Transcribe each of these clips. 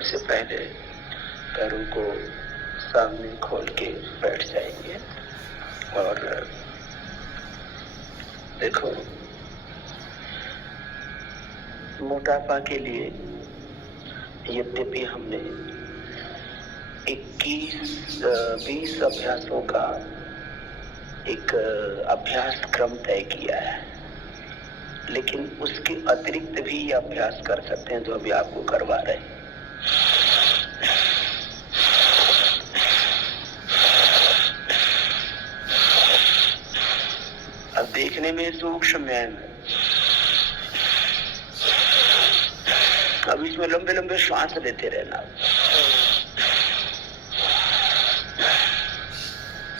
सबसे पहले पैरों को सामने खोल के बैठ जाएंगे और देखो, मोटापा के लिए यद्यपि हमने 20 अभ्यासों का एक अभ्यास क्रम तय किया है, लेकिन उसके अतिरिक्त भी ये अभ्यास कर सकते हैं जो अभी आपको करवा रहे हैं। अब देखने में सूक्ष्म है, अब इसमें लंबे लंबे श्वास लेते रहना,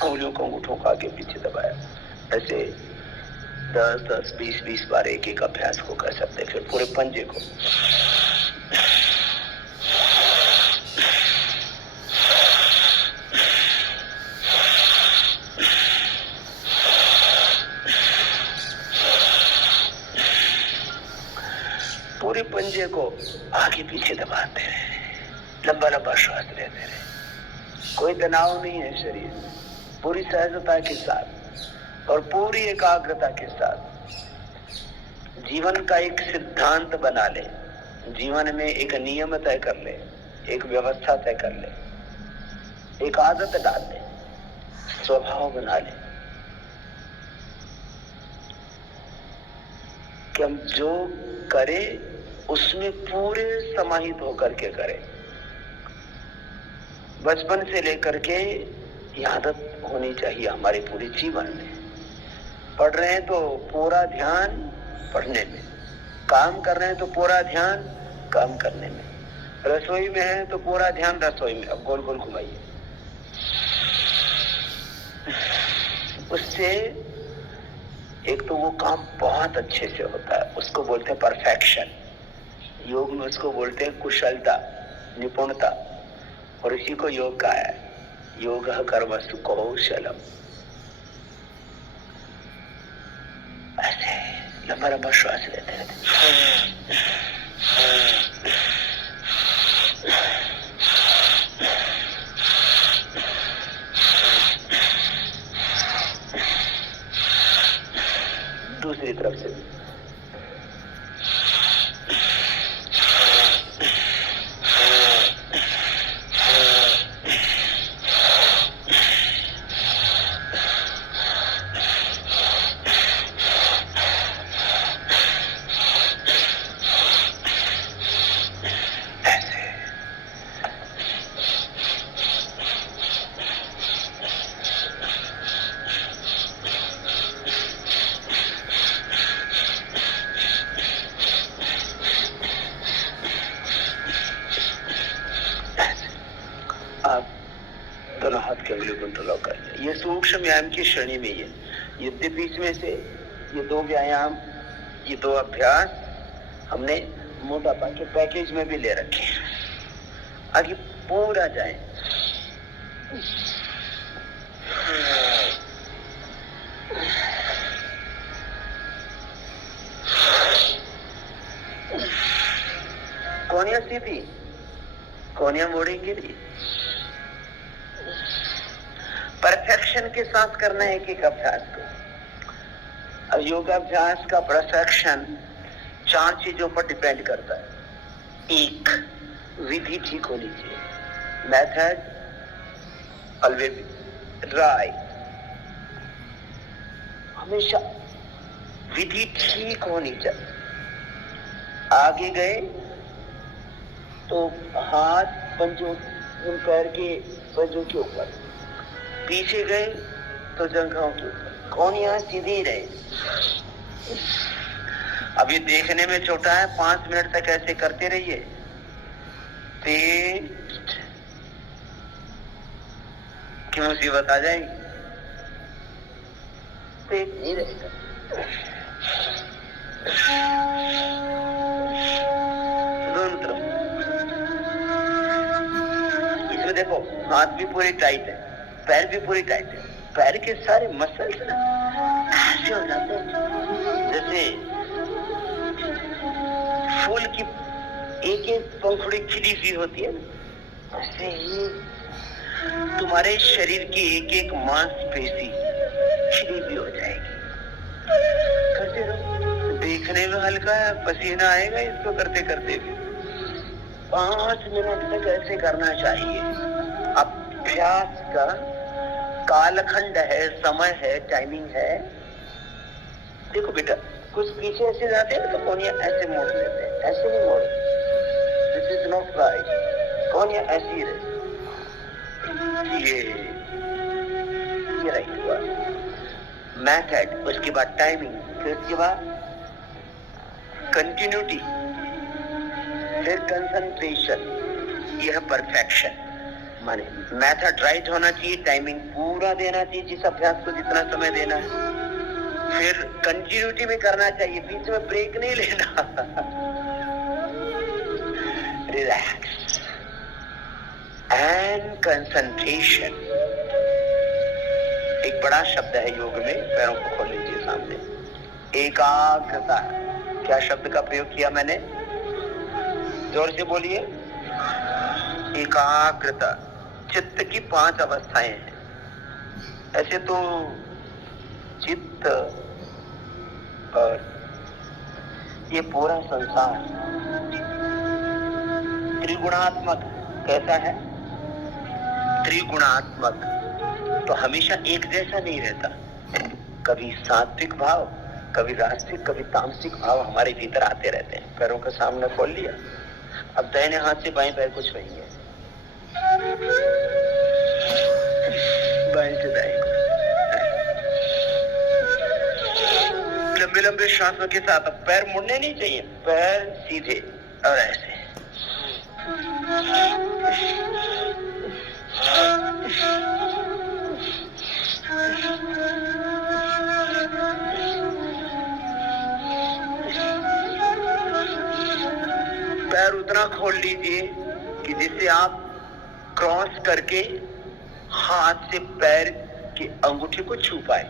उंगलियों को अंगूठों को आगे पीछे दबाया, ऐसे 10-10, 20-20 बार एक एक अभ्यास को कर सकते हैं। फिर पूरे पंजे को पूरे पंजे को आगे पीछे दबाते रहे, लंबा लंबा श्वास लेते रहे। कोई तनाव नहीं है शरीर में, पूरी सहजता के साथ और पूरी एकाग्रता के साथ जीवन का एक सिद्धांत बना ले, जीवन में एक नियम तय कर ले, एक व्यवस्था तय कर ले, एक आदत डाल ले, स्वभाव बना ले कि हम जो करे उसमें पूरे समाहित होकर के करें। बचपन से लेकर के ये आदत होनी चाहिए हमारे पूरे जीवन में। पढ़ रहे हैं तो पूरा ध्यान पढ़ने में, काम कर रहे हैं तो पूरा ध्यान काम करने में, रसोई में है तो पूरा ध्यान रसोई में। अब गोल गोल घुमाइए, उससे एक तो वो काम बहुत अच्छे से होता है, उसको बोलते हैं परफेक्शन। योग में उसको बोलते हैं कुशलता, निपुणता, और इसी को योग का है, योग कर्मसु कौशलम। ऐसे लंबा लंबा श्वास लेते रहते। दूसरी तरफ से भी दोनों हाथ के अंगुली को कर ले। ये सूक्ष्म व्यायाम की श्रेणी में है। यद्यपि इसमें से ये 2 व्यायाम, ये 2 अभ्यास हमने मोटापा के पैकेज में भी ले रखे हैं। आगे पूरा जाए, कोनिया सीधी, कोनिया मोड़ेंगे नहीं। परफेक्शन के साथ करना है एक अभ्यास को। अब योगाभ्यास का परफेक्शन 4 चीजों पर डिपेंड करता है। 1, विधि ठीक होनी चाहिए, मेथड ऑलवेज राइट, हमेशा विधि ठीक होनी चाहिए। आगे गए तो हाथ पंजों, पैर के पंजों के ऊपर, पीछे गए तो जंघों के ऊपर, कोनियां सीधी रहे। अब ये देखने में छोटा है, 5 मिनट तक ऐसे करते रहिए। पेट की मुसीबत आ जाएगी, पेट नहीं रहेगा। दोनों तरफ इसमें देखो, हाथ भी पूरी टाइट है, पैर भी पूरी टाइट है। पैर के सारे मसल्स ना ऐसे हो जाते हैं जैसे फूल की एक एक पंखुड़ी खिली हुई होती है, ऐसे ही तुम्हारे शरीर की एक एक मांसपेशी खिली हुई हो जाएगी। करते रहो, देखने में हल्का है, पसीना आएगा इसको करते करते भी। 5 मिनट तक ऐसे करना चाहिए। अभ्यास का कालखंड है, समय है, टाइमिंग है। देखो बेटा, कुछ पीछे ऐसे जाते हैं तो कोनिया ऐसे मोड़ लेते हैं, ऐसे नहीं मोड़। This is not right. कोनिया ऐसी रहे, ये राइट हुआ। मेथड, उसके बाद टाइमिंग, फिर उसके बाद कंटिन्यूटी, फिर कंसंट्रेशन, यह परफेक्शन। माने मेथड राइट होना चाहिए, टाइमिंग पूरा देना चाहिए जिस अभ्यास को जितना समय देना है, फिर कंटिन्यूटी में करना चाहिए, बीच में ब्रेक नहीं लेना। Relax and concentration. एक बड़ा शब्द है योग में, पैरों को खोल लीजिए सामने। एकाग्रता। क्या शब्द का प्रयोग किया मैंने? जोर से बोलिए। एकाग्रता। चित्त की 5 अवस्थाएं हैं। ऐसे तो चित्त और ये पूरा संसार त्रिगुणात्मक कैसा है? त्रिगुणात्मक तो हमेशा एक जैसा नहीं रहता। कभी सात्विक भाव, कभी राजसिक, कभी तामसिक भाव हमारे भीतर आते रहते हैं। पैरों के सामने खोल लिया। अब दाहिने हाथ से बाएं पैर को छुएंगे, बाएं से दाएं को। लंबे लंबे श्वासों के साथ। अब पैर मुड़ने नहीं चाहिए, पैर सीधे और ऐसे। पैर उतना खोल लीजिए कि जिससे आप क्रॉस करके हाथ से पैर के अंगूठे को छू पाए।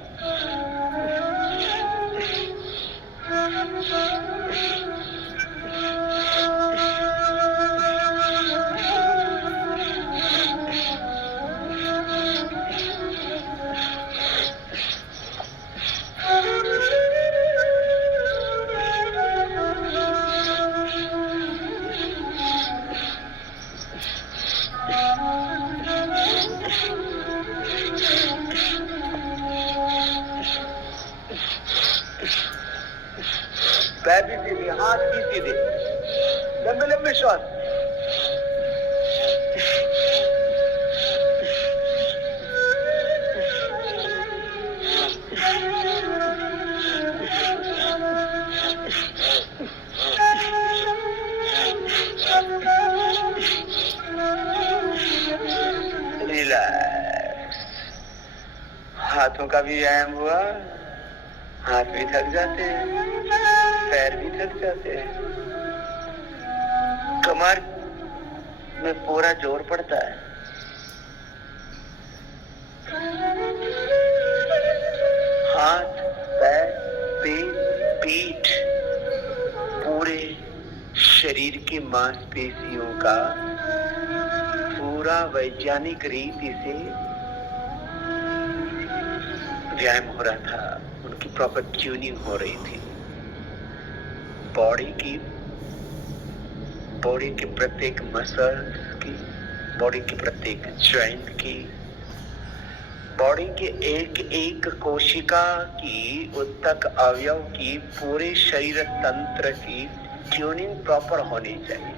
पैर भी सीधे, हाथ भी सीधे, लंबे लंबे श्वास। रिलैक्स। हाथों का भी व्यायाम हुआ, हाथ भी थक जाते हैं, पैर भी थक जाते हैं, कमर में पूरा जोर पड़ता है। हाथ, पैर, पेट, पीठ, पूरे शरीर की मांसपेशियों का पूरा वैज्ञानिक रीति से व्यायाम हो रहा था, उनकी प्रॉपर ट्यूनिंग हो रही थी। बॉडी के प्रत्येक मसल्स की, बॉडी की प्रत्येक जॉइंट की, बॉडी के एक एक कोशिका की, उत्तक अवयव की, पूरे शरीर तंत्र की ट्यूनिंग प्रॉपर होनी चाहिए।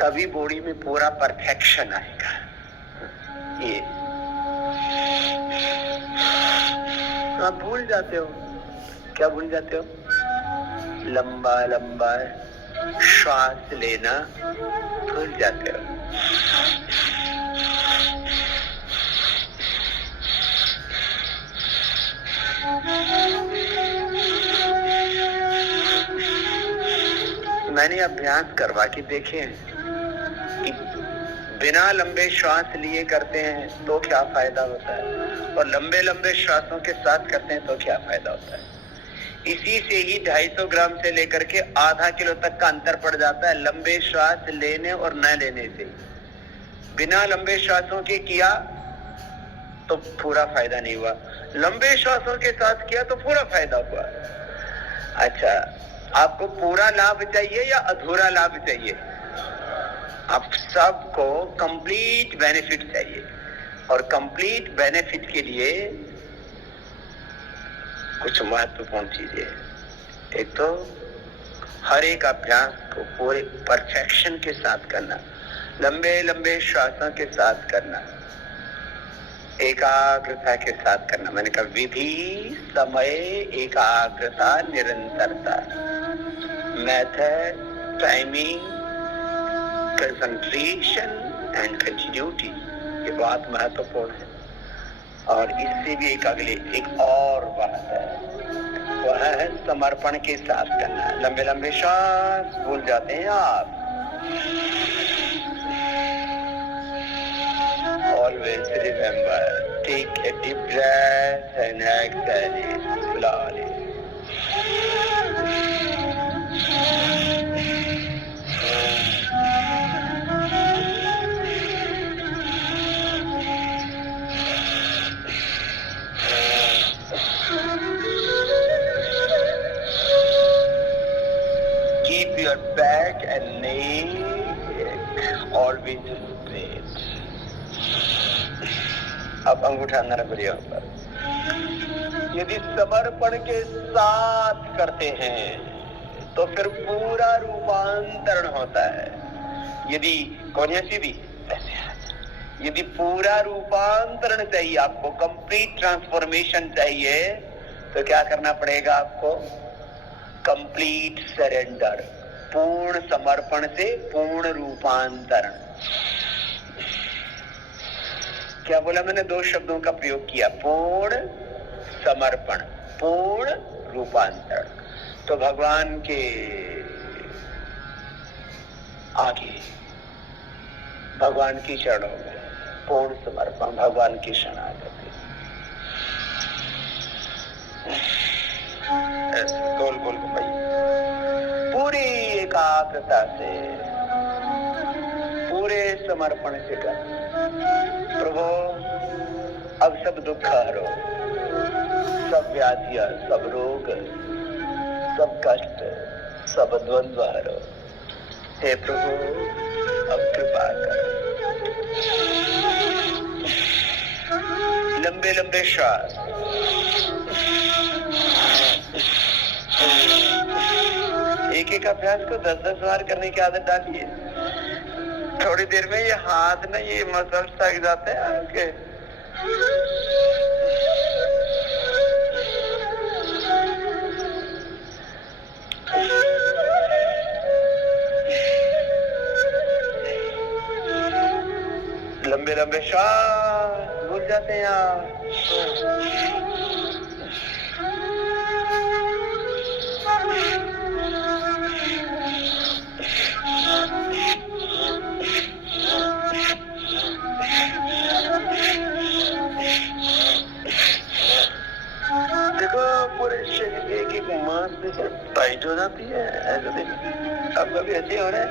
तभी बॉडी में पूरा परफेक्शन आएगा। ये आप भूल जाते हो। क्या भूल जाते हो? लंबा लंबा श्वास लेना भूल जाते हो। मैंने अभ्यास करवा के देखे हैं कि बिना लंबे श्वास लिए करते हैं तो क्या फायदा होता है, और लंबे लंबे श्वासों के साथ करते हैं तो क्या फायदा होता है। इसी से ही 250 ग्राम से लेकर के आधा किलो तक का अंतर पड़ जाता है लंबे श्वास लेने और न लेने से। बिना लंबे श्वासों के किया तो पूरा फायदा नहीं हुआ, लंबे श्वासों के साथ किया तो पूरा फायदा हुआ। अच्छा, आपको पूरा लाभ चाहिए या अधूरा लाभ चाहिए? आप सबको कंप्लीट बेनिफिट चाहिए, और कंप्लीट बेनिफिट के लिए कुछ महत्वपूर्ण चीजें। एक तो हर एक अभ्यास को पूरे परफेक्शन के साथ करना, लंबे लंबे श्वासों के साथ करना, एकाग्रता के साथ करना। मैंने कहा विधि, समय, एकाग्रता, निरंतरता, method, timing, concentration and continuity, ये बात महत्वपूर्ण है। और इससे भी एक और बात है, वह है समर्पण के साथ करना। लंबे लंबे श्वास भूल जाते हैं आप। Always remember, take a deep breath and exhale it slowly. Keep your back and neck always straight. अब अंगूठा नरम करिए ऊपर। यदि समर्पण के साथ करते हैं तो फिर पूरा रूपांतरण होता है। यदि कोनियासी भी ऐसे, यदि पूरा रूपांतरण चाहिए, आपको कंप्लीट ट्रांसफॉर्मेशन चाहिए, तो क्या करना पड़ेगा आपको? कंप्लीट सरेंडर, पूर्ण समर्पण से पूर्ण रूपांतरण। क्या बोला मैंने? दो शब्दों का प्रयोग किया, पूर्ण समर्पण, पूर्ण रूपांतरण। तो भगवान के आगे, भगवान की चरणों में पूर्ण समर्पण, भगवान की शरणागति। गोल गोल घुमाइए, पूरी एकाग्रता से, पूरे समर्पण से कर। प्रभु, अब सब दुख हरो, सब व्याधियां, सब रोग, सब कष्ट, सब द्वंद्व हरो। हे प्रभु, अब कृपा कर। लंबे लंबे श्वास, एक एक अभ्यास को 10-10 बार करने की आदत डालिए। थोड़ी देर में ये हाथ ना, ये मसल थक जाते हैं आपके। लंबे लंबे श्वास भूल जाते हैं आप। देखो पूरे शरीर एक एक मांसपेशियां टाइट हो जाती है। ऐसा देखो, अब कभी ऐसे हो रहा है।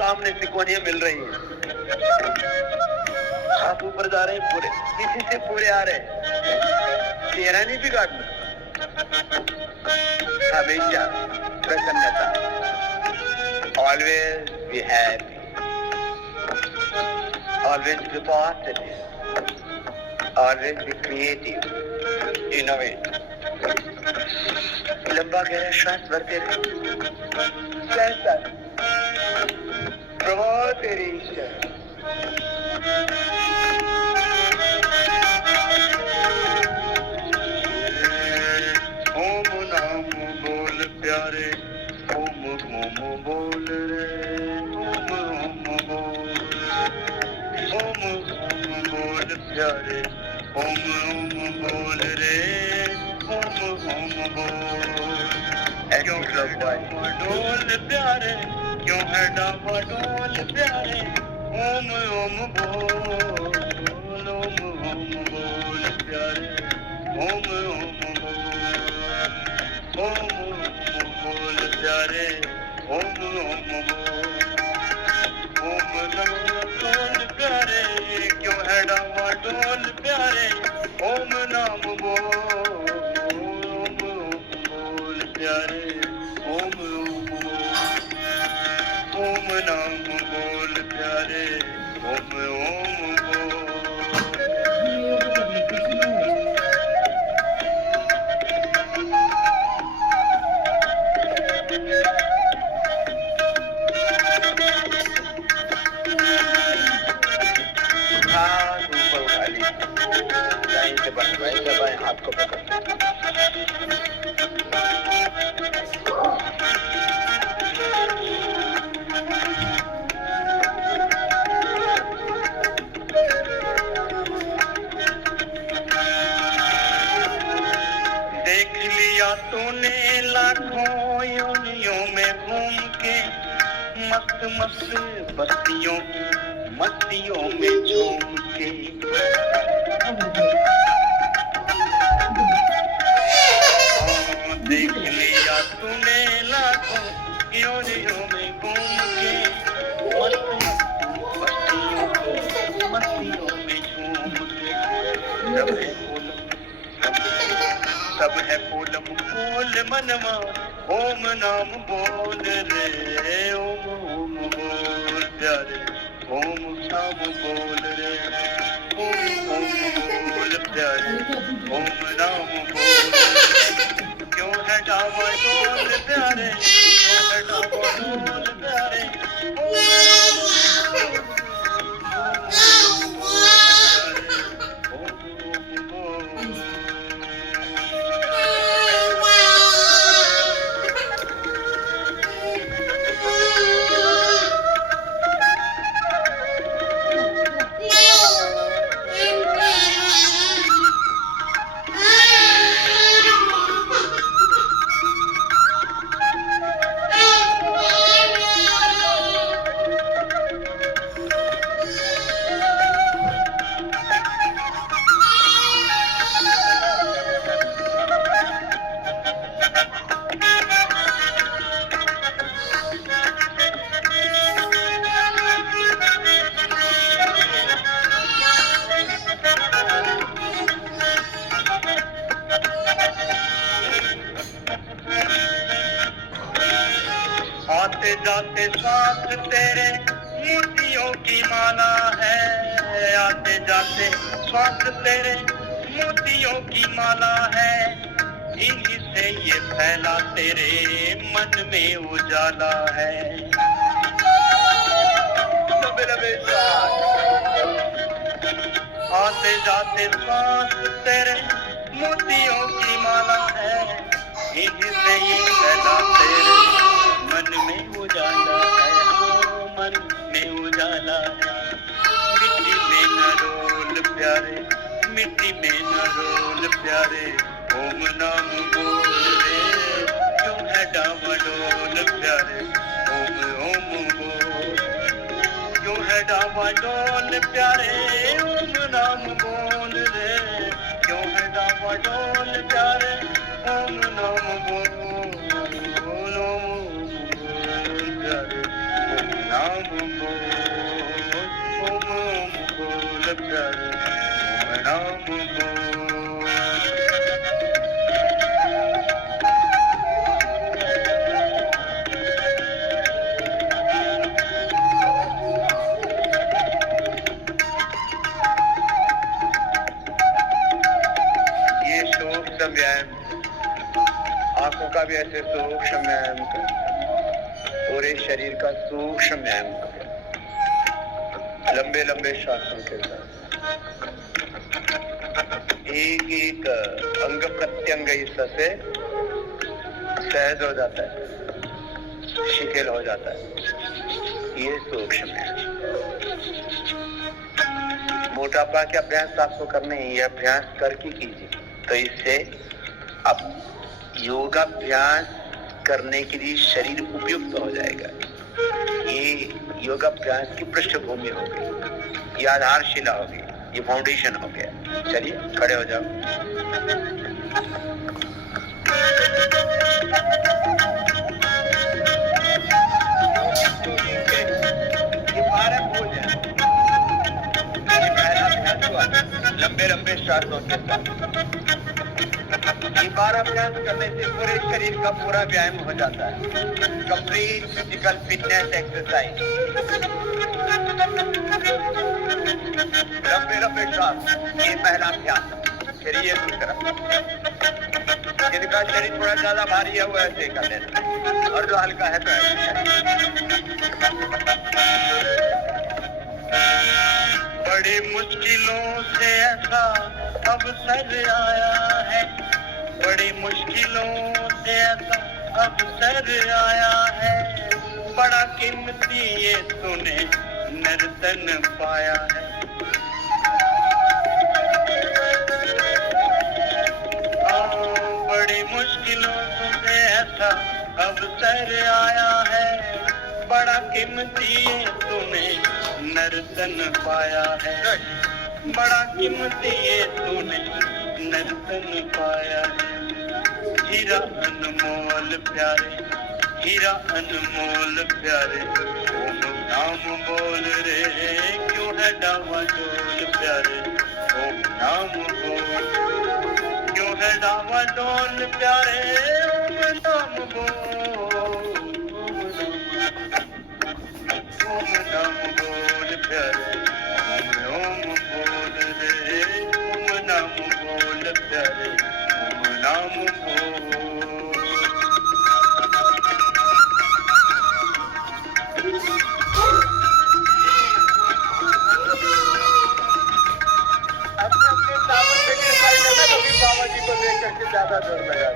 सामने से कोनियां मिल रही हैं, हाथ ऊपर जा रहे हैं, पूरे पीछे से पूरे आ रहे हैं। चेहरा नहीं बिगाड़ना, हमेशा प्रसन्नता, always be happy, always be positive, always be creative, innovate. लंबा गहरा श्वास भरते रहे। कैसा प्रभु तेरी इच्छा, ओम बोल रे ओम बोल, ओम बोल प्यारे, ओम बोल रे ओम बोल। क्यों है डामाडोल प्यारे, क्यों है डामाडोल प्यारे, ओम बोल, ओम बोल प्यारे, ओम बोल प्यारे, ओम नाम बोल प्यारे, क्यों है डामाडोल प्यारे, ओम नाम बोल प्यारे, ओम नाम बोल प्यारे, ओम बोल। दबाएं हाथ को पकड़। देख लिया तूने लाखों योनियों में घूम के, मस्त मस्त बस्तियों मस्तियों में झूम के। देख लिया तूने लाखों योनियों में घूम के, मस्त बस्तियों मस्तियों में झूम के। सब है पोलम पोल मनवा, ओम नाम बोल रे, ओम बोल प्यारे, ओम नाम बोल रे, ओम बोल प्यारे, ओम नाम बोल। क्यों है डामाडोल प्यारे, क्यों है डामाडोल प्यारे, आते जाते साथ तेरे मोतियों की माला है, आते जाते साथ तेरे मोतियों की माला है, इन्हीं से ये फैला तेरे मन में उजाला है। आते जाते साथ तेरे मोतियों की माला है, इन्हीं से ये फैला तेरे मन में उजाला है, मन में उजाला है। मिट्टी में न रोल प्यारे, मिट्टी में न रोल प्यारे, ओम नाम बोल रे, क्यों है डामाडोल प्यारे, ओम बोल। क्यों है डामाडोल प्यारे, ओम नाम बोल रे, क्यों है डामाडोल प्यारे, ओम नाम बोल। ये सूक्ष्म व्यायाम, आंखों का भी ऐसे सूक्ष्म व्यायाम कर, पूरे शरीर का सूक्ष्म व्यायाम कर, लंबे लंबे श्वासों के साथ एक एक अंग प्रत्यंग इससे सहज हो जाता है। शिथिल हो जाता है। ये सूक्ष्म है। मोटापा के अभ्यास आपको करने हैं, ये अभ्यास करके कीजिए, तो इससे अब योगाभ्यास करने के लिए शरीर उपयुक्त हो जाएगा। ये योगाभ्यास की पृष्ठभूमि हो गई, ये आधारशिला हो गई, ये फाउंडेशन हो गया। चलिए खड़े हो जाओ। ये 12 बोझ है। ये पहला अभ्यास हुआ लंबे लंबे श्वासों के साथ। ये 12 अभ्यास करने से पूरे शरीर का पूरा व्यायाम हो जाता है। Complete physical fitness exercise. लंबे लंबे श्वास, ये पहला अभ्यास। फिर ये दूसरा। जिनका शरीर थोड़ा ज्यादा भारी है वो ऐसे कर लेना, और जो हल्का है तो ऐसे। बड़ी मुश्किलों से ऐसा अवसर आया है, बड़ी मुश्किलों से ऐसा अवसर आया है, बड़ा कीमती ये तूने नर्तन पाया है। बड़ी मुश्किलों से ऐसा अवसर आया है, बड़ा कीमती ये तूने नर्तन पाया है, बड़ा कीमती ये तूने नर्तन पाया है। हीरा अनमोल प्यारे, हीरा अनमोल प्यारे, ओम नाम बोल रे, क्यों है डावाडोल प्यारे, ओम नाम बोल, क्यों है डावाडोल प्यारे, ओम नाम बोल, ओम नाम बोल प्यारे, ओम बोल रे, ओम नाम बोल प्यारे, ओम नाम बोल। अपने सावन पे एक्सरसाइज करना, कभी बाबा जी को देख करके ज्यादा जोर लगा।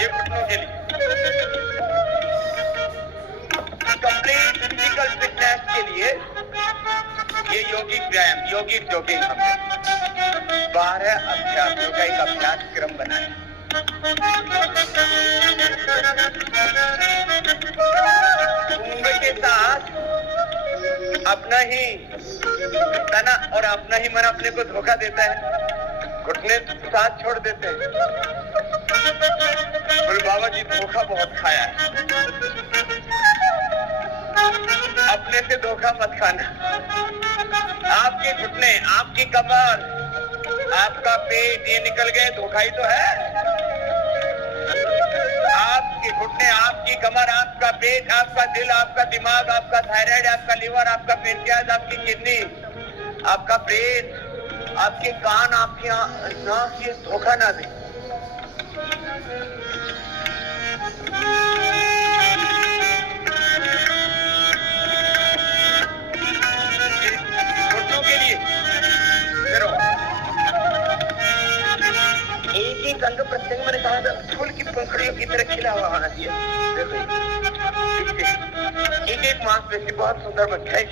ये घुटनों के लिए कंप्लीट फिजिकल फिटनेस के लिए ये यौगिक व्यायाम, यौगिक जॉगिंग हमने 12 अभ्यासों का एक अभ्यास क्रम बनाया। कुंभ के साथ अपना ही तना और अपना ही मन अपने को धोखा देता है, घुटने साथ छोड़ देते हैं। बोले बाबा जी धोखा बहुत खाया है। अपने से धोखा मत खाना। आपके घुटने, आपकी कमर, आपका पेट ये निकल गए, धोखा ही तो है। आपके घुटने, आपकी कमर, आपका पेट, आपका दिल, आपका दिमाग, आपका थायराइड, आपका लीवर, आपका पेनक्रियाज, आपकी किडनी, आपका ब्रेन, आपके कान, आपकी नाक, ये धोखा ना दे। घुटनों के लिए एक एक अंग प्रत्यंग, मैंने कहा था फूल की पंखुड़ियों की तरह खिला हुआ होना चाहिए। एक एक मांसपेशी बहुत सुंदर बनता है।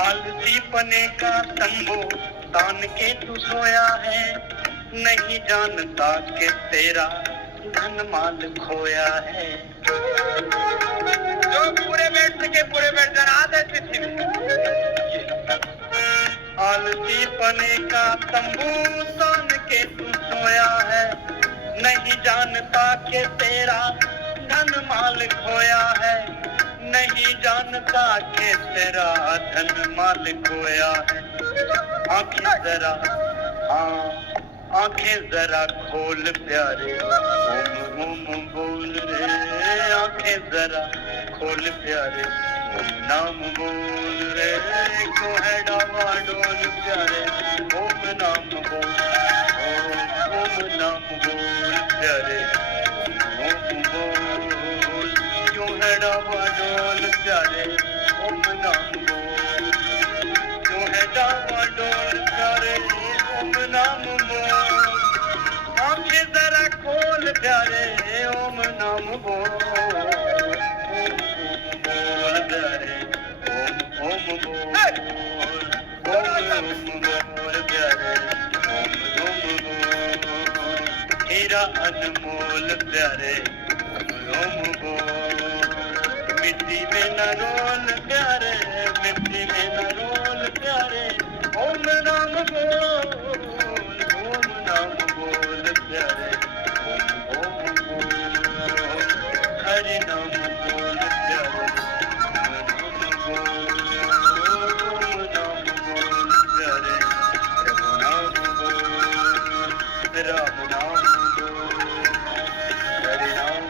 आलसी पने का तंबू तान के तू सोया है, नहीं जानता कि तेरा धन माल खोया है। जो पूरे बैठ सके पूरे बैठ जाना, आधे तिथि में। आलसी पने का तंबू तान के तू सोया है, नहीं जानता कि तेरा धन माल खोया है, नहीं जानता कि तेरा धन माल खोया है। आंखें जरा, हाँ आंखें जरा खोल प्यारे, ओम ओम बोल रे, आंखें जरा खोल प्यारे, ओम नाम बोल रे, क्यों है डावाडोल प्यारे, ओम नाम बोल, ओम नाम बोल प्यारे, ओम बोल, क्यों है डावाडोल प्यारे, ओम नाम बोल, क्यों है डावाडोल प्यारे, ओम नाम बोल। आंखें जरा बोल प्यारे ओम बोल प्यारे हीरा अनमोल प्यारे ओम बोल मिट्टी में न रोल प्यारे मिट्टी में न रोल प्यारे ओम नाम बोल प्यारे ओम बोल हरि नाम बोल प्यारे राम नाम हरि नाम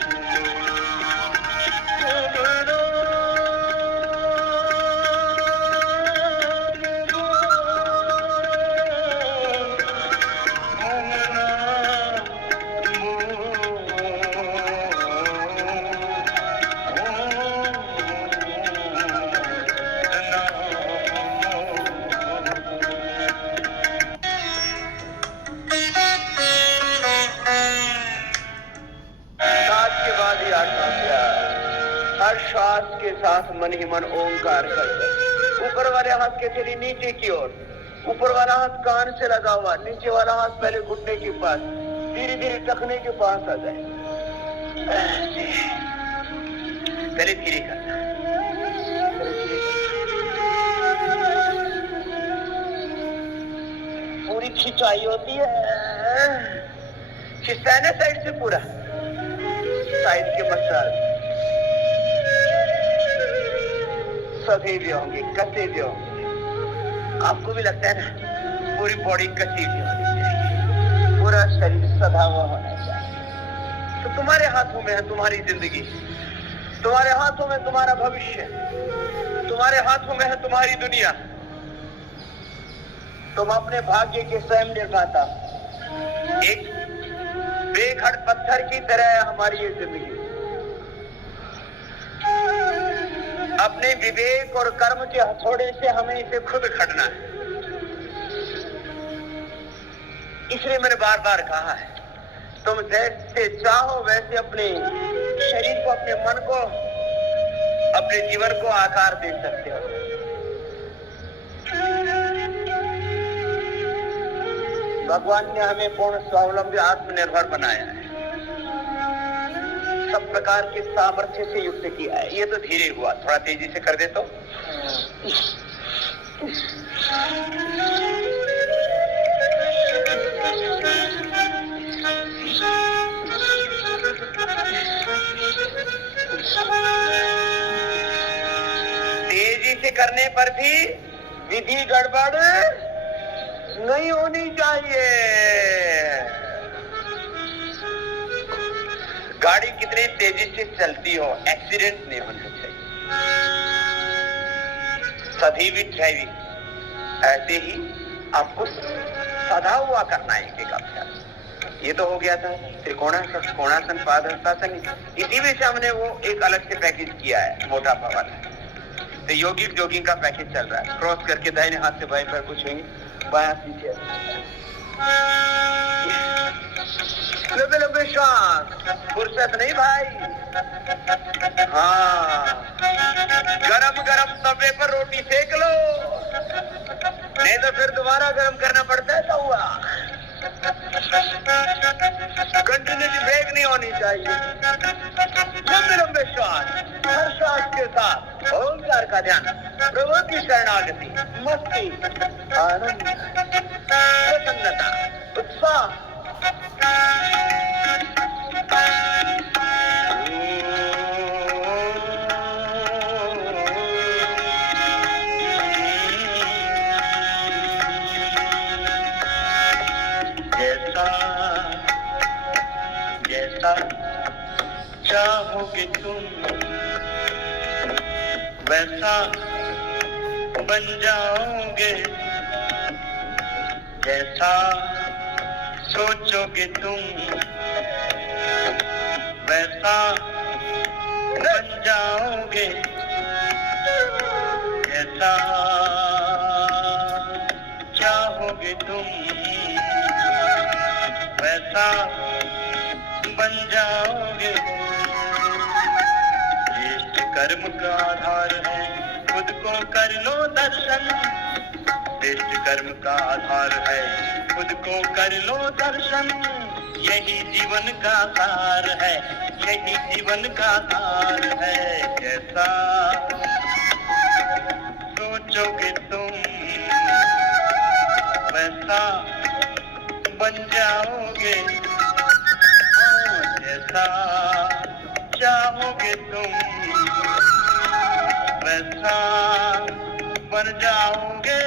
हर श्वास के साथ मन ही मन ओंकार कर ऊपर वाले हाथ के थेली नीचे की ओर ऊपर वाला हाथ कान से लगा हुआ नीचे वाला हाथ पहले घुटने के पास धीरे धीरे टखने के पास आ जाए पहले धीरे करना पूरी खिंचाई होती है खिंचता है ना साइड से पूरा साइड के मसाज सधे भी होंगे कसे भी होंगे आपको भी लगता है ना पूरी बॉडी कसी भी होनी चाहिए पूरा शरीर सधा हुआ होना चाहिए तो तुम्हारे हाथों में है तुम्हारी जिंदगी तुम्हारे हाथों में तुम्हारा भविष्य तुम्हारे हाथों में है तुम्हारी दुनिया तुम अपने भाग्य के स्वयं निर्माता एक बेखड़ पत्थर की तरह है हमारी ये जिंदगी अपने विवेक और कर्म के हथौड़े से हमें इसे खुद खड़ना है इसलिए मैंने बार बार कहा है तुम जैसे चाहो वैसे अपने शरीर को अपने मन को अपने जीवन को आकार दे सकते हो भगवान ने हमें पूर्ण स्वावलंबी आत्मनिर्भर बनाया है सब प्रकार के सामर्थ्य से युक्त किया है ये तो धीरे हुआ थोड़ा तेजी से कर दे तो तेजी से करने पर भी विधि गड़बड़ नहीं होनी चाहिए गाड़ी कितनी तेजी से चलती हो एक्सीडेंट नहीं होना चाहिए सभी भी ड्राइविंग ऐसे ही आपको सधा हुआ करना है एक अभ्यास ये तो हो गया था त्रिकोणासन कोणासन पादहस्तासन इसी में से हमने वो एक अलग से पैकेज किया है मोटापा वाला तो योगिक जोगिंग का पैकेज चल रहा है क्रॉस करके दाहिने हाथ से बाएं पैर को छुएंगे बायां पीछे लंबे लंबे श्वास फुर्सत नहीं भाई हाँ गरम गरम तवे पर रोटी सेक लो नहीं तो फिर दोबारा गरम करना पड़ता है तवा कंटिन्यूटी ब्रेक नहीं होनी चाहिए लंबे लंबे श्वास हर श्वास के साथ ओंकार का ध्यान प्रभु की शरणागति मस्ती आनंद प्रसन्नता उत्साह जैसा चाहोगे तुम वैसा बन जाओगे जैसा सोचोगे तुम वैसा बन जाओगे जैसा चाहोगे तुम वैसा बन जाओगे कर्म का आधार है, खुद को कर लो दर्शन। श्रेष्ठ कर्म का आधार है, खुद को कर लो दर्शन। यही जीवन का सार है, यही जीवन का सार है। कैसा सोचोगे तुम वैसा बन जाओगे। जैसा चाहोगे तुम वैसा बन जाओगे।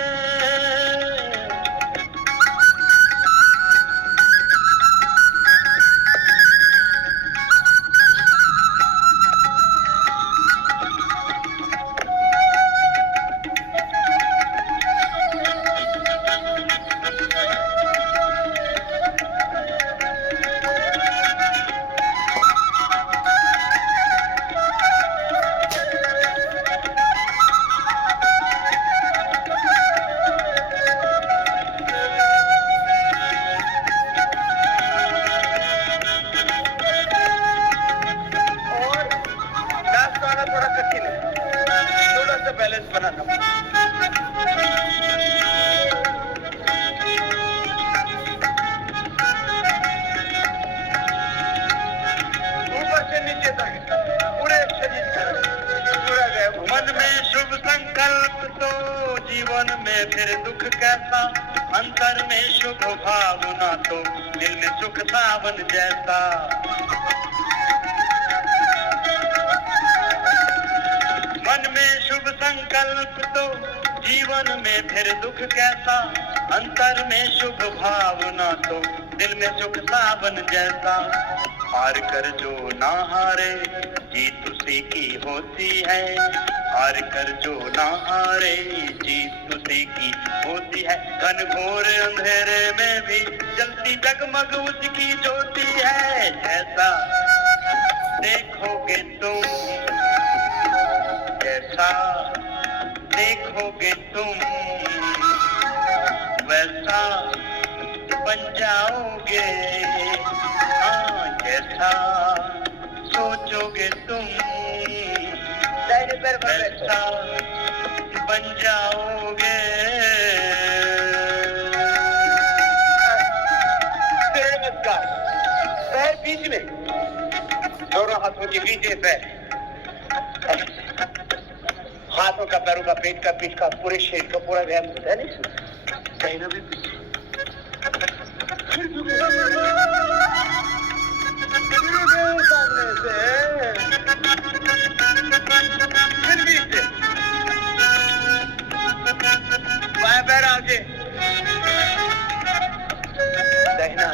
बैलेंस बनाना ऊपर से नीचे तक पूरे शरीर जुड़ा गया। मन में शुभ संकल्प तो जीवन में फिर दुख कैसा। अंतर में शुभ भावना तो दिल में सुख सावन जैसा। मन में शुभ संकल्प तो जीवन में फिर दुख कैसा। अंतर में शुभ भावना तो दिल में सुख सावन जैसा। हार कर जो ना हारे जीत उसी की होती है। हार कर जो ना हारे जीत उसी की होती है। घनघोर अंधेरे में भी जलती जगमग उसकी ज्योति है। ऐसा देखोगे तुम जैसा देखोगे तुम वैसा बन जाओगे। हाँ जैसा सोचोगे तुम वैसा बन जाओगे। पैर बीच में, दोनों हाथों के बीच में पैर, हाथों का, पैरों का, पेट का, पीठ का, पूरे शरीर का पूरा व्यायाम होता है। नहीं कहीं ना भी सामने से फिर बीच से बाएं पैर आगे, दाहिना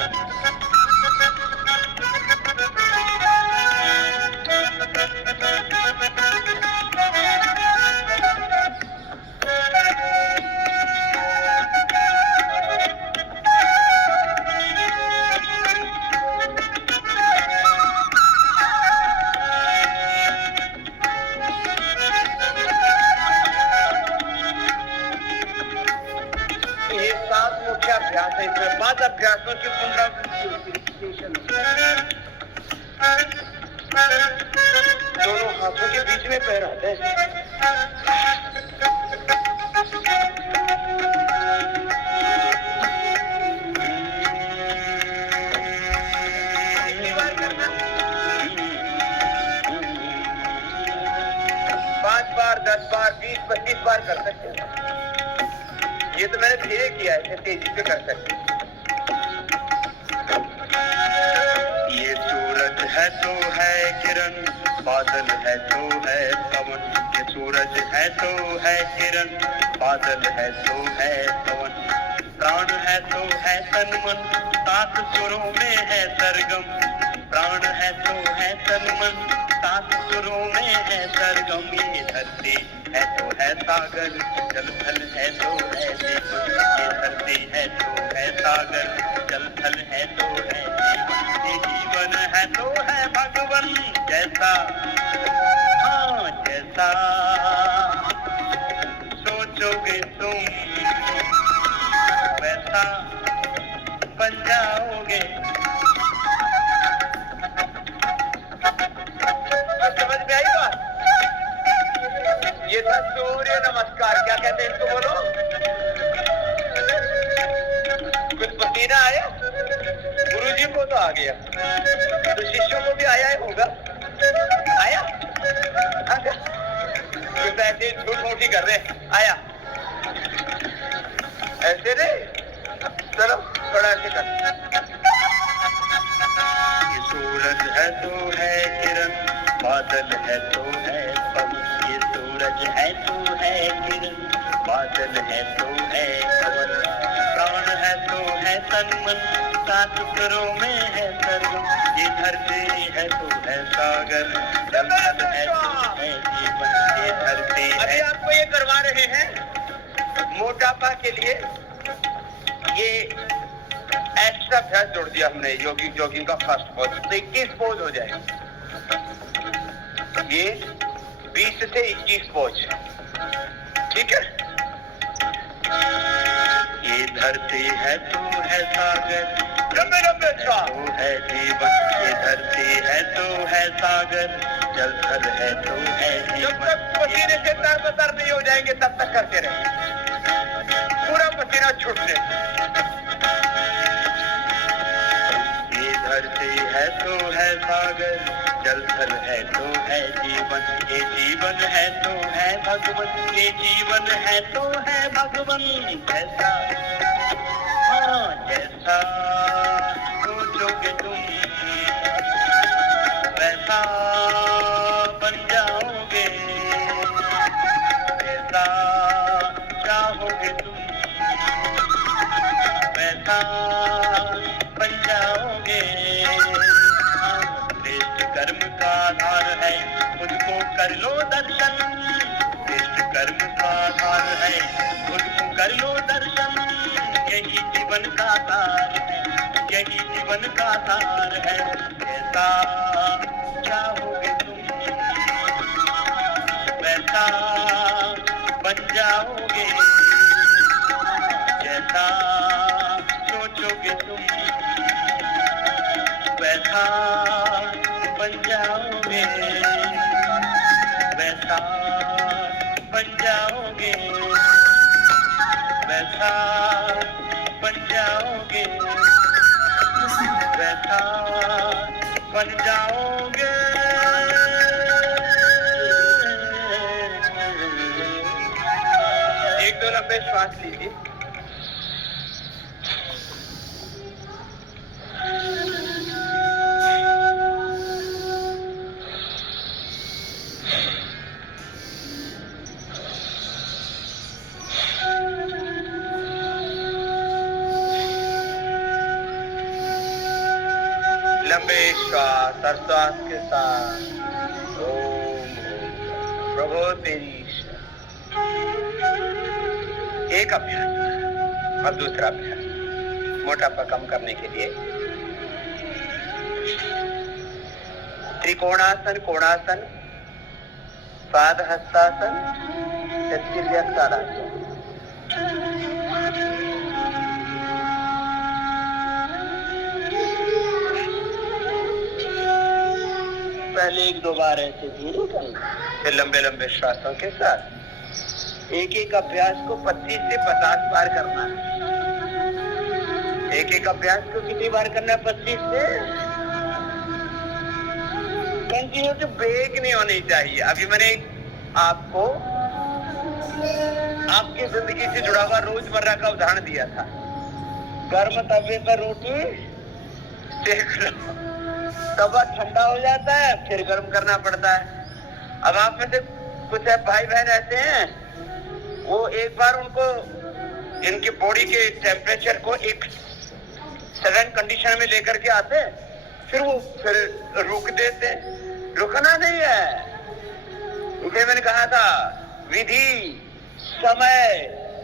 5 अभ्यासों की पुनरावृत्ति होती है। दोनों हाथों के बीच में पैर आते हैं। पांच बार, 10 बार, 20, 25 बार कर सकते हैं। ये तो मैंने धीरे किया है, तेजी से कर सकते हैं। ये सूरज है तो है किरण, बादल है तो है पवन। ये सूरज है तो है किरण, बादल है तो है पवन। प्राण है तो है तन मन, 7 सुरों में है सरगम। प्राण है तो है तन मन, 7 सुरों में है सरगम। ये धरती है तो है सागर, जल थल है तो है जीवन। ये धरती है तो है सागर, जल थल है तो है जीवन। ये जीवन है तो है भगवन जैसा। हाँ जैसा सोचोगे तुम वैसा बन जाओगे। समझ में आई बात? आया होगा। आया तो ऐसे झूठ मूठी कर रहे। आया ऐसे रे, चलो थोड़ा ऐसे कर। ये सूरज है तो है किरण, बादल है तो है पवन। ये सूरज है तो है किरण, बादल है तो है पवन। प्राण है तो है तन मन, सात सुरों में है सर्वम। ये धरती है तो है सागर, जल है तो है जीवन। ये धरती है। अभी आपको ये करवा रहे हैं मोटापा के लिए। ये एक्स्ट्रा अभ्यास जोड़ दिया हमने जॉगिंग का फर्स्ट पोज। तो 21 पोज हो जाएगा। ये 20 से 21 पोज, ठीक है। ये धरती है तो है सागर, लंबे लंबे तो है जीवन। ये धरती है तो है सागर, जल थल है तो है जीवन। जब तक पसीने से तर नहीं हो जाएंगे तब तक करते रहे, पूरा पसीना छूटने। ये धरती है तो है सागर, जल थल है तो है जीवन। ये जीवन है तो है भगवन, ये जीवन है तो है भगवन। जैसा हाँ जैसा सोचोगे तुम वैसा बन जाओगे, वैसा चाहोगे तुम वैसा बन जाओगे। श्रेष्ठ कर्म का आधार है, मुझको कर लो दर्शन। श्रेष्ठ कर्म का आधार है, मुझको कर लो दर्शन। यही जीवन का सार है, यही जीवन का सार है। जैसा चाहोगे तुम वैसा बन जाओगे, जैसा सोचोगे तुम वैसा बन जाओगे, वैसा बन जाओगे, वैसा बन जाओगे, वैसा बन जाओगे। एक दो लंबे श्वास लीजिए। लंबे श्वास और श्वास के साथ ओम प्रभु तेरी। एक अभ्यास और दूसरा अभ्यास मोटापा कम करने के लिए। त्रिकोणासन, कोणासन, पाद हस्तासन, ताड़ासन। पहले एक दो बार ऐसे धीरे करना, फिर लंबे लंबे श्वासों के साथ एक एक अभ्यास को 25 से 50 बार करना है। एक एक अभ्यास को कितनी बार करना है? 25 से। कंटिन्यू ब्रेक नहीं होनी चाहिए। अभी मैंने आपको आपकी जिंदगी से जुड़ा हुआ रोजमर्रा का उदाहरण दिया था। गर्म तवे पर रोटी सेक लो, तवा ठंडा हो जाता है, फिर गर्म करना पड़ता है। अब आप में से कुछ भाई बहन ऐसे हैं, वो एक बार उनको इनके बॉडी के टेम्परेचर को एक सडन कंडीशन में लेकर के आते, फिर वो फिर रुक देते। रुकना नहीं है, इसे मैंने कहा था विधि, समय,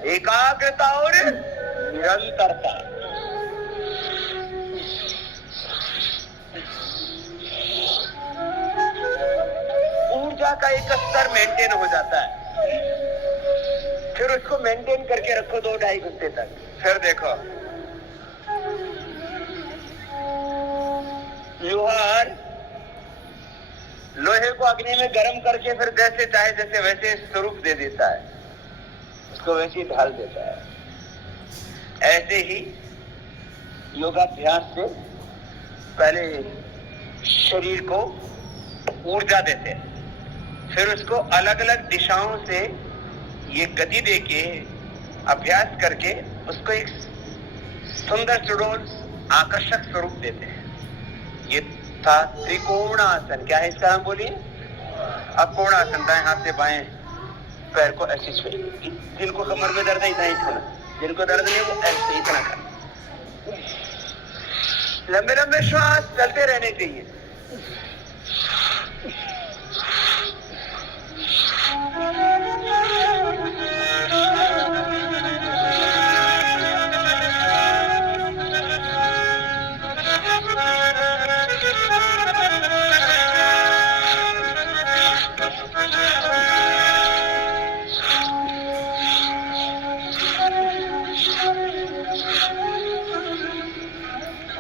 एकाग्रता और निरंतरता। ऊर्जा का एक स्तर मेंटेन हो जाता है, फिर उसको मेंटेन करके रखो 2-2.5 घंटे तक। फिर देखो लोहार लोहे को अग्नि में गर्म करके फिर जैसे चाहे जैसे वैसे स्वरूप दे देता है, उसको वैसे ही ढाल देता है। ऐसे ही योगाभ्यास से पहले शरीर को ऊर्जा देते हैं। फिर उसको अलग अलग दिशाओं से ये गति देके अभ्यास करके उसको एक सुंदर सुडोल आकर्षक स्वरूप देते हैं। ये था त्रिकोणासन। क्या है इसका नाम बोलिए? अब कोणासन, दाएं हाथ से बाएं पैर को ऐसे छुए। जिनको कमर में दर्द है इतना ही छूना, जिनको दर्द नहीं वो ऐसे इतना करना। लंबे लंबे श्वास चलते रहने चाहिए।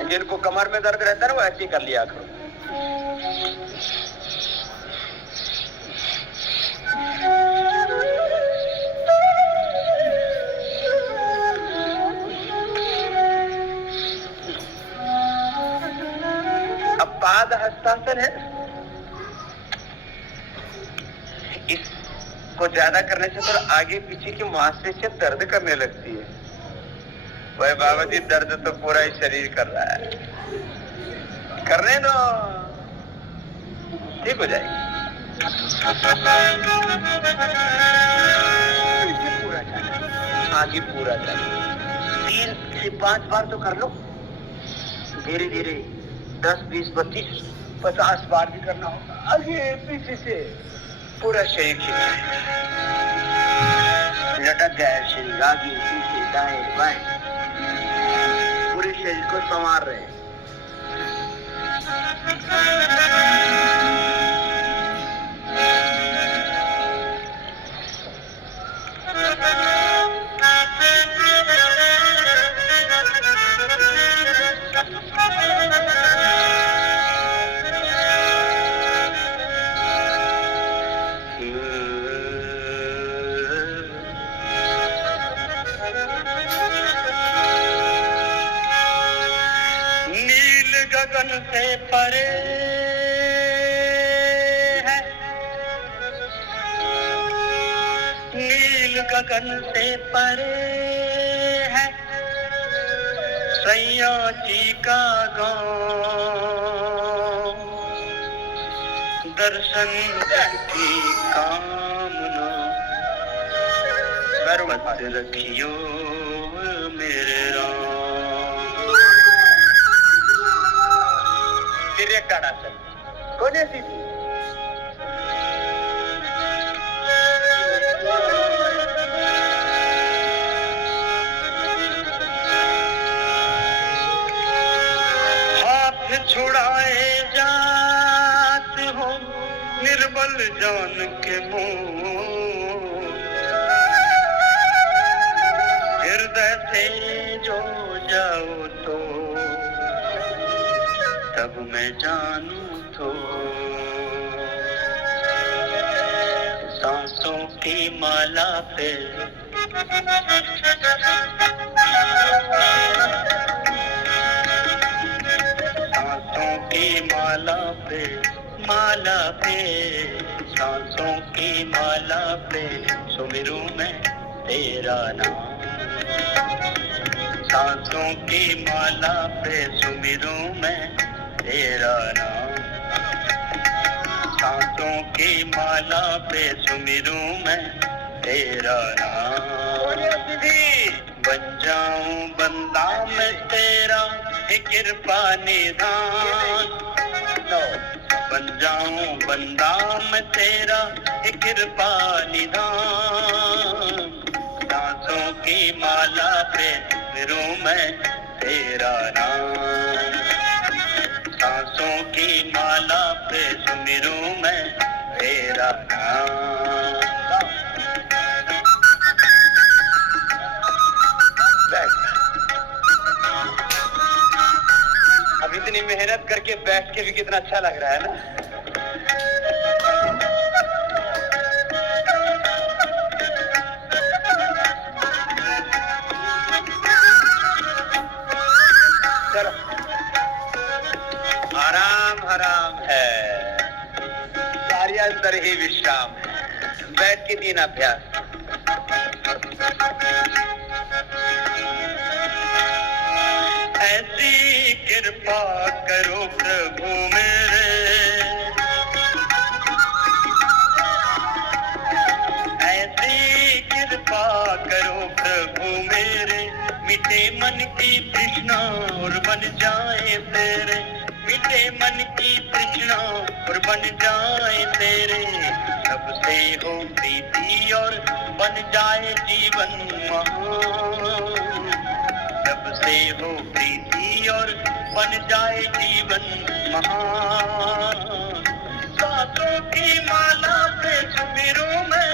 जिनको कमर में दर्द रहता है ना वो ऐसे ही कर लिया करो। अब पाद हस्तासन है। इसको ज्यादा करने से थोड़ा आगे पीछे की मांसपेशियां दर्द करने लगती है। वह बाबा जी दर्द तो पूरा ही शरीर कर रहा है, करने दो, ठीक हो जाएगी। पूरा आगे पूरा चलो, 3 से 5 बार तो कर लो। धीरे धीरे 10, 20, 32, 50 बार भी करना होगा। आगे पीछे से पूरा शरीर खींचे, लटक गया शरीर, आगे पीछे दाएं बाएं पूरे शरीर को संवार रहे हैं। गगन से परे है, नील गगन से परे है सैया जी का गाँव। दर्शन की कामना सर्वत रखियो मेरे राम। ताड़ासन कोने सी थी। हाथ छुड़ाए जात हो निर्बल जान के मुंह, हृदय से जो जाओ तो तब मैं जानूं तो। सांसों की माला पे सांसों की माला पे सांसों की माला पे सुमिरूं मैं तेरा नाम। सांसों की माला पे सुमिरूं मैं तेरा नाम। सांसों की माला पे सुमिरूं मैं तेरा नाम। बन जाऊं बंदा मैं तेरा हे कृपा निधान। बन जाऊं बंदा मैं तेरा हे कृपा निधान। सांसों की माला पे सुमिरूं मैं तेरा नाम। सांसों की माला पे सुमिरूं मैं तेरा नाम। अब इतनी मेहनत करके बैठ के भी कितना अच्छा लग रहा है ना। चलो आराम आराम है, सारे अंदर ही विश्राम है। बैठ के तीन अभ्यास। ऐसी कृपा करो प्रभु मेरे, ऐसी कृपा करो प्रभु मेरे, मिटे मन की तृष्णा और बन जाए तेरे, मिटे मन की तृष्णा और बन जाए तेरे, सबसे हो प्रीति और बन जाए जीवन महान, सबसे हो प्रीति और बन जाए जीवन महान। सांसों की माला पे सुमिरूं मैं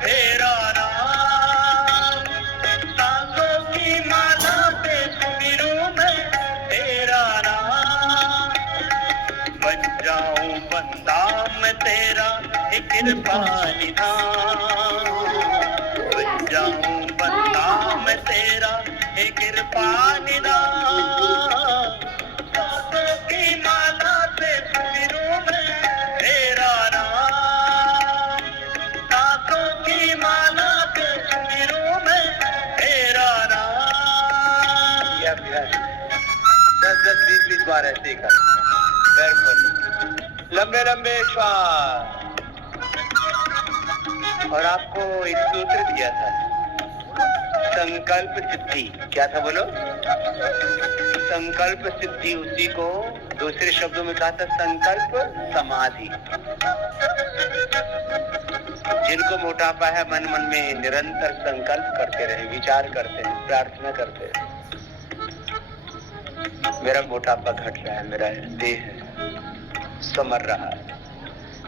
तेरा नाम, सांसों की माला पे सुमिरूं मैं तेरा नाम, बन जाऊं बंदा मैं तेरा हे कृपा निधान, बन जाऊं बंदा मैं तेरा हे कृपा निधान। सांसों की माला से सुमिरूं मैं तेरा नाम, सांसों की माला से सुमिरूं मैं तेरा नाम। ये अभ्यास 10-20 बार ऐसे कर। पैर खोल, लंबे लंबे श्वास। और आपको एक सूत्र दिया था, संकल्प सिद्धि। क्या था बोलो? संकल्प सिद्धि। उसी को दूसरे शब्दों में कहा था संकल्प समाधि। जिनको मोटापा है मन मन में निरंतर संकल्प करते रहे, विचार करते हैं, प्रार्थना करते हैं, मेरा मोटापा घट रहा है, मेरा देह समर रहा है।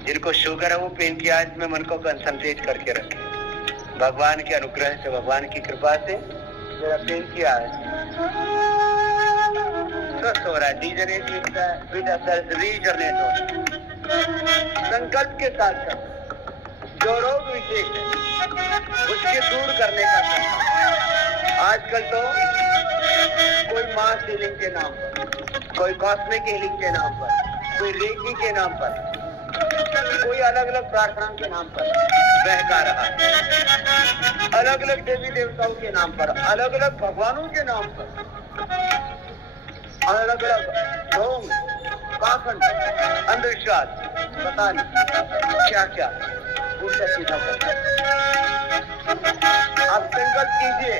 जिनको शुगर है वो पेनक्रियाज में मन को कंसंट्रेट करके रखे। भगवान के अनुग्रह से, भगवान की कृपा से मेरा पेनक्रियाज स्वस्थ हो रहा है, डीजनरेट रीजनरेट हो रहा है। संकल्प के साथ साथ जो रोग विशेष है उसके दूर करने का संकल्प। आजकल तो कोई मास हीलिंग के नाम पर, कोई कॉस्मिक हीलिंग के नाम पर, कोई रेकी के नाम पर, कोई अलग अलग प्रार्थना के नाम पर बहका रहा है, अलग अलग देवी देवताओं के नाम पर, अलग अलग भगवानों के नाम पर, अलग अलग ढोंग पाखंड अंधविश्वास, पता नहीं क्या क्या उल्टा सीधा करता है। आप संकल्प कीजिए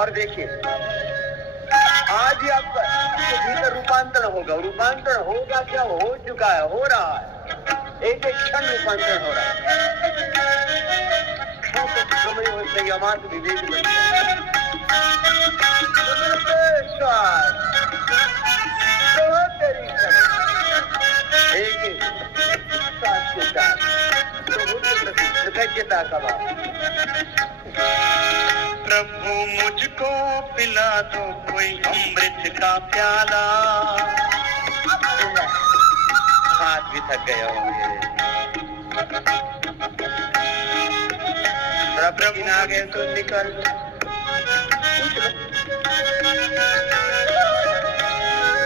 और देखिए आज ही आपका भीतर रूपांतरण होगा। रूपांतरण होगा क्या? हो चुका है, हो रहा है, एक एक क्षण रूपांतरण हो रहा है। समय हो सही हमारे विवेक बन एक सांस के साथ कृतज्ञता का भाव। प्रभु मुझको पिला दो कोई अमृत का प्याला। हाथ भी थक गए होंगे। प्रभु आ गए तो निकल।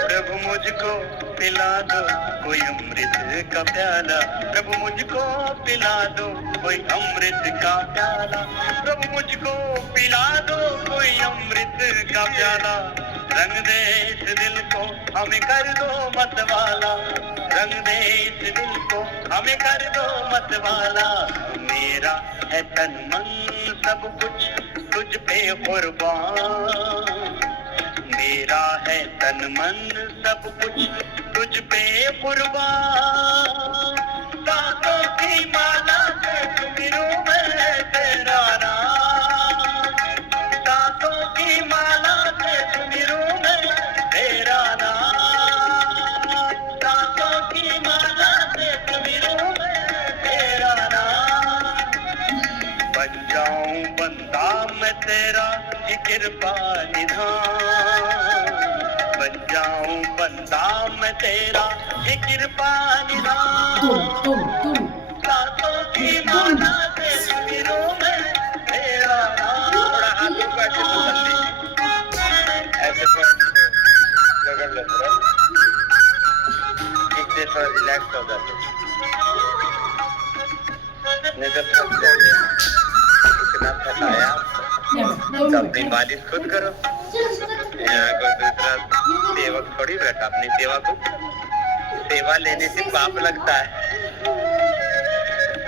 प्रभु मुझको पिला दो कोई अमृत का प्याला, प्रभु मुझको पिला दो कोई अमृत का प्याला, प्रभु मुझको पिला दो कोई अमृत का प्याला। रंग दे इस दिल को हमें कर दो मतवाला, रंग दे इस दिल को हमें कर दो मतवाला। मेरा है तन मन सब कुछ तुझ पे कुर्बान, मेरा है तन मन सब कुछ तुझ पे कुर्बान। सांसों की माला से सुमिरूं मैं तेरा नाम, सांसों की माला से सुमिरूं मैं तेरा नाम, सांसों की माला से सुमिरूं मैं तेरा नाम। बन जाऊं बंदा मैं तेरा ये कृपा निधान, बन जाऊं बंदा मैं तेरा ये कृपा निधान। सांसों की माला से सुमिरूं मैं तेरा नाम। थोड़ा आगे बढ़ ऐसे रगड़ लेते इससे थोड़ा रिलैक्स होगा तो नहीं तो थक जाते हैं। इतना थकाया तो अपनी मालिश खुद करो। यहाँ को दूसरा सेवक थोड़ी रखा, अपनी सेवा को। सेवा लेने से पाप लगता है,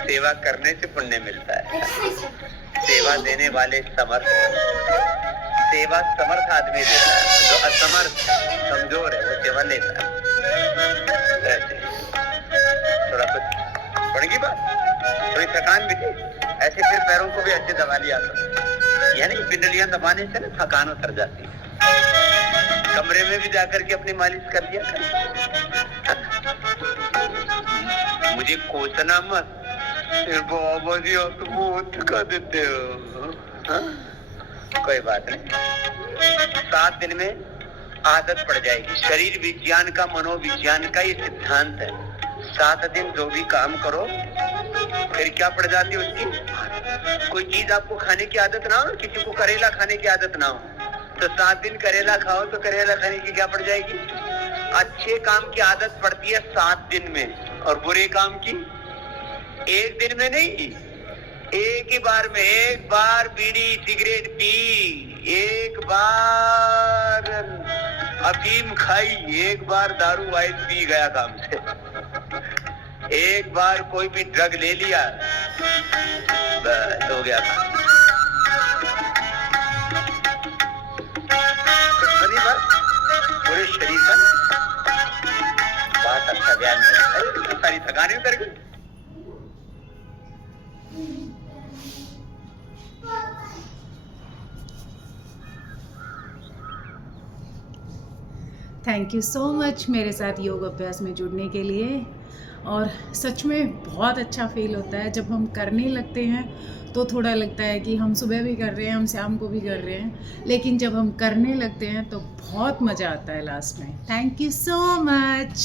सेवा करने से पुण्य मिलता है। सेवा देने वाले समर्थ, सेवा समर्थ आदमी देता है, जो असमर्थ कमजोर है वो सेवा लेता है। थोड़ा कुछ पड़ेगी बात, थोड़ी थकान भी थी, ऐसे फिर पैरों को भी अच्छे दबा लिया करो, यानी पिंडलियां दबाने से ना थकान उतर जाती है। कमरे में भी जाकर के अपनी मालिश कर लिया कर। मुझे कोसना मत, बाबा जी आप तो बहुत थका देते हो। हाँ? कोई बात नहीं, 7 दिन में आदत पड़ जाएगी। शरीर विज्ञान का, मनोविज्ञान का ये सिद्धांत है। 7 दिन जो भी काम करो फिर क्या पड़ जाती है उसकी। कोई चीज आपको खाने की आदत ना हो, किसी को करेला खाने की आदत ना हो, तो 7 दिन करेला खाओ तो करेला खाने की क्या पड़ जाएगी। अच्छे काम की आदत पड़ती है 7 दिन में, और बुरे काम की 1 दिन में नहीं, एक ही बार में। एक बार बीड़ी सिगरेट पी, एक बार अफीम खाई, एक बार दारू वाइन पी गया काम से, एक बार कोई भी ड्रग ले लिया, बस हो गया काम। पूरे शरीर का बहुत अच्छा ज्ञान है, सारी थकान उतर गई। थैंक यू सो मच मेरे साथ योग अभ्यास में जुड़ने के लिए। और सच में बहुत अच्छा फील होता है जब हम करने लगते हैं, तो थोड़ा लगता है कि हम सुबह भी कर रहे हैं, हम शाम को भी कर रहे हैं, लेकिन जब हम करने लगते हैं तो बहुत मज़ा आता है लास्ट में। Thank you so much.